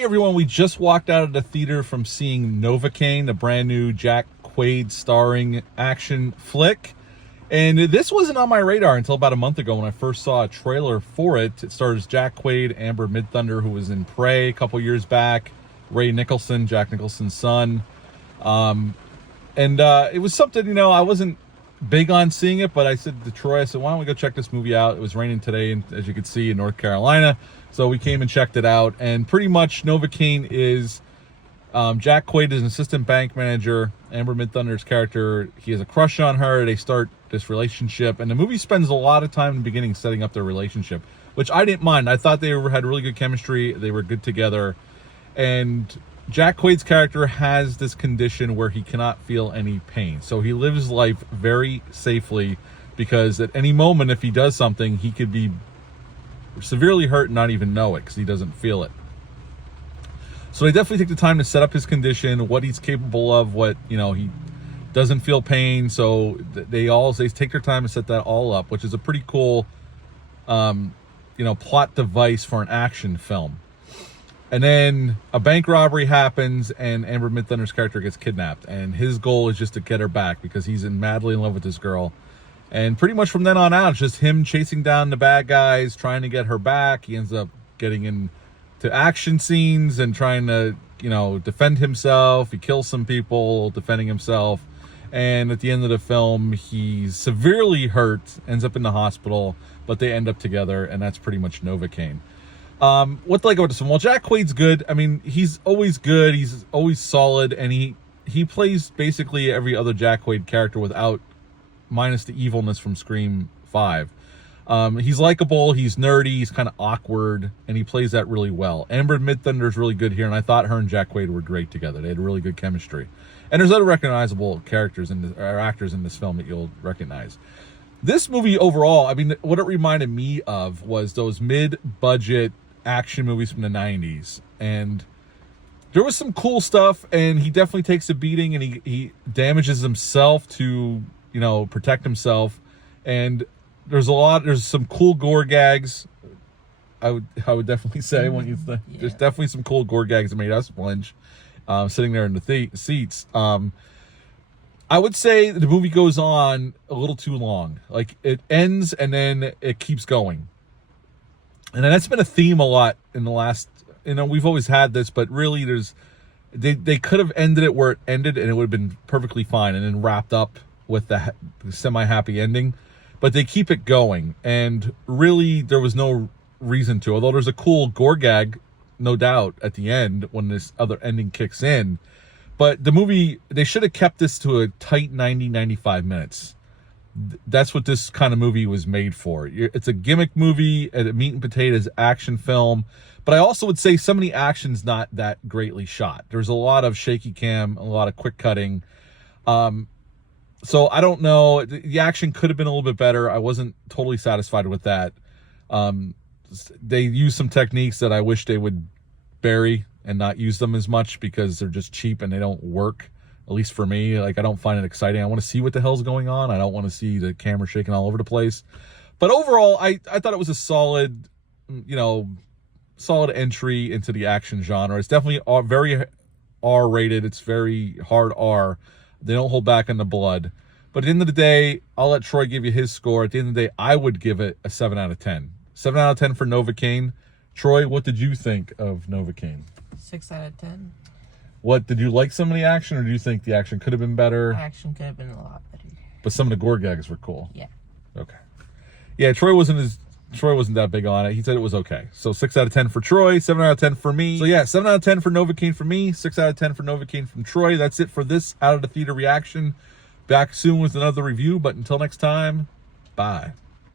Hey everyone, we just walked out of the theater from seeing Novocaine, a brand new Jack Quaid starring action flick. And this wasn't on my radar until about a month ago when I first saw a trailer for it. It stars Jack Quaid, Amber Midthunder, who was in Prey a couple years back, Ray Nicholson, Jack Nicholson's son. It was something, I wasn't big on seeing it, but I said to Troy, why don't we go check this movie out? It was raining today, and as you can see, in North Carolina. So we came and checked it out, and pretty much Novocaine is Jack Quaid is an assistant bank manager. Amber Midthunder's character, he has a crush on her. They start this relationship, and the movie spends a lot of time in the beginning setting up their relationship, which I didn't mind. I thought they had really good chemistry. They were good together, and Jack Quaid's character has this condition where he cannot feel any pain. So he lives life very safely because at any moment, if he does something, he could be severely hurt and not even know it because he doesn't feel it. So they definitely take the time to set up his condition, what he's capable of, what, he doesn't feel pain. So they take their time to set that all up, which is a pretty cool, plot device for an action film. And then a bank robbery happens and Amber Midthunder's character gets kidnapped. And his goal is just to get her back because he's madly in love with this girl. And pretty much from then on out, it's just him chasing down the bad guys, trying to get her back. He ends up getting into action scenes and trying to, defend himself. He kills some people defending himself. And at the end of the film, he's severely hurt, ends up in the hospital, but they end up together, and that's pretty much Novocaine. What do I like about this one? Well, Jack Quaid's good. I mean, he's always good. He's always solid, and he plays basically every other Jack Quaid character minus the evilness from Scream 5. He's likable, he's nerdy, he's kind of awkward, and he plays that really well. Amber Midthunder's really good here, and I thought her and Jack Quaid were great together. They had really good chemistry. And there's other recognizable characters or actors in this film that you'll recognize. This movie overall, I mean, what it reminded me of was those mid-budget action movies from the 90s. And there was some cool stuff, and he definitely takes a beating, and he damages himself to protect himself. And there's some cool gore gags. I would definitely say there's definitely some cool gore gags that made us flinch, sitting there in the seats. I would say the movie goes on a little too long. Like, it ends and then it keeps going. And then that's been a theme a lot in the last, we've always had this, but really they could have ended it where it ended and it would have been perfectly fine and then wrapped up with the semi-happy ending. But they keep it going, and really there was no reason to, although there's a cool gore gag, no doubt, at the end when this other ending kicks in. But the movie, they should have kept this to a tight 95 minutes. That's what this kind of movie was made for. It's a gimmick movie, a meat and potatoes action film, but I also would say some of the action's not that greatly shot. There's a lot of shaky cam, a lot of quick cutting. So I don't know. The action could have been a little bit better. I wasn't totally satisfied with that. They use some techniques that I wish they would bury and not use them as much because they're just cheap and they don't work, at least for me. Like, I don't find it exciting. I want to see what the hell's going on. I don't want to see the camera shaking all over the place. But overall, I thought it was a solid, solid entry into the action genre. It's definitely very R-rated. It's very hard R. They don't hold back on the blood. But at the end of the day, I'll let Troy give you his score. At the end of the day, I would give it a 7 out of 10. 7 out of 10 for Novocaine. Troy, what did you think of Novocaine? 6 out of 10. What, did you like some of the action, or do you think the action could have been better? Action could have been a lot better. But some of the gore gags were cool. Yeah. Okay. Yeah, Troy wasn't that big on it. He said it was okay. So 6 out of 10 for Troy, 7 out of 10 for me. So yeah, 7 out of 10 for Novocaine for me, 6 out of 10 for Novocaine from Troy. That's it for this Out of the Theater reaction. Back soon with another review, but until next time, bye.